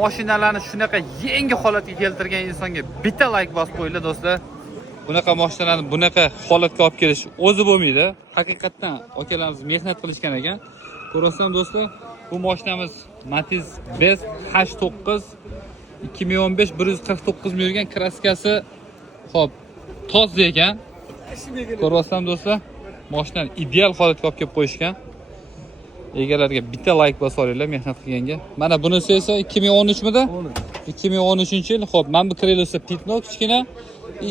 Mashinalarni shunaqa yangi holatga keltirgan insonga bitta like bosib qo'yinglar do'stlar. Bunaqa mashinalarni bunaqa holatga olib kelish o'zi bo'lmaydi. Haqiqatdan akalarimiz mehnat qilishgan ekan. Ko'rasizlar do'stlar, bu mashinamiz Matiz Best H9 2015 149 ming yurgan, kraskasi xo'p, toza ekan. Ko'rasizlar do'stlar, mashinani ideal holatga olib kelib qo'yishgan. Egalariga bitta like bosib olinglar mehnat qilganga. Mana bunisi esa 2013 mida? 2013-yil. Xo'p, mana bu krilosi pitno kichkina.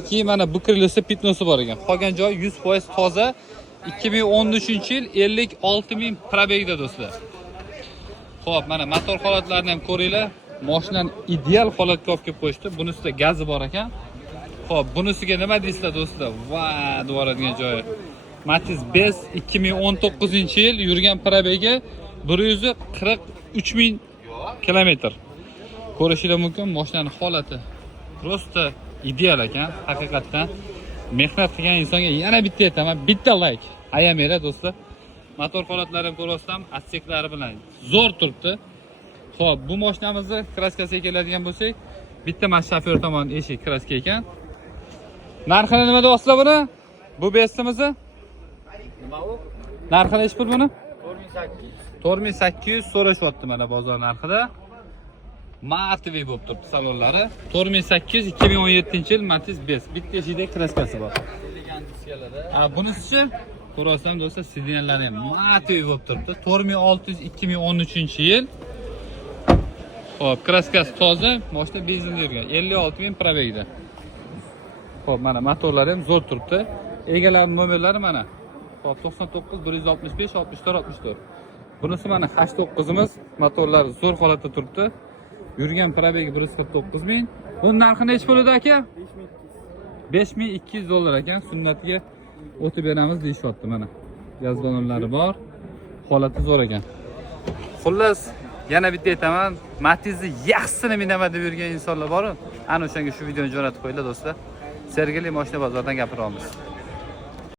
Keyin mana bu krilosi pitnosi bor ekan. Qolgan joy 100% toza. 2013-yil 56 ming probegda do'stlar. Xo'p, mana motor holatlarini ham ko'ringlar. Mashinani ideal holatga olib kelib qo'yishdi. Bunisida gazi bor ekan. Xo'p, bunisiga nima deysizlar do'stlar? Va, devoradigan joyi. Matiz Best 2019-yil yurgan probegi 143 ming kilometr. Ko'rishingiz mumkin, mashinaning holati prosta ideal ekan. Haqiqatdan mehnat qilgan insonga yana bitta aytaman, bitta like. Ayamanglar do'stlar. Motor holatlarini ko'rasizlar, atseklari bilan zo'r turibdi. Xo'p, bu mashinamizni kraskasiga keladigan bo'lsak, bitta mana shofyor tomonidan eshik kraska ekan. Narxini nima deyapsizlar buni? Bu Bestimizni? Nima u? Narxi nechi pul buni? 4800. 4800 so'rashyapti mana bozor narxida. Matvi bo'lib turibdi salonlari. 4800 2017-yil Matiz Best. Bitta eshikda kraskasi bor. Elegant diskalarda. Bunisi ko'rasizlar do'stlar, sidinalari ham matvi bo'lib turibdi. 4600 2013-yil. Xo'p, kraskasi toza, mashina benzinda yurgan. 56 ming probegda. Xo'p, mana motorlari ham zo'r turibdi. Egalarning nomerlari mana. Xo'p, 99 165 64 64. Bunisi mana H9imiz, motorlari zo'r holatda turibdi. Yurgan probegi 149 ming. Buning narxi nechi bo'ladi aka? 5200 dollar ekan. Sunnatiga o'tib beramiz deyishyapti mana. Gaz ballonlari bor. Holati zo'r ekan. Xullas, yana bitta aytaman, Matiz'ni yaxshisini minaman deb yurgan insonlar bor. Ana o'shanga shu videoni jo'natib qo'yinglar do'stlar. Sergeli mashina bozoridan gapiramiz.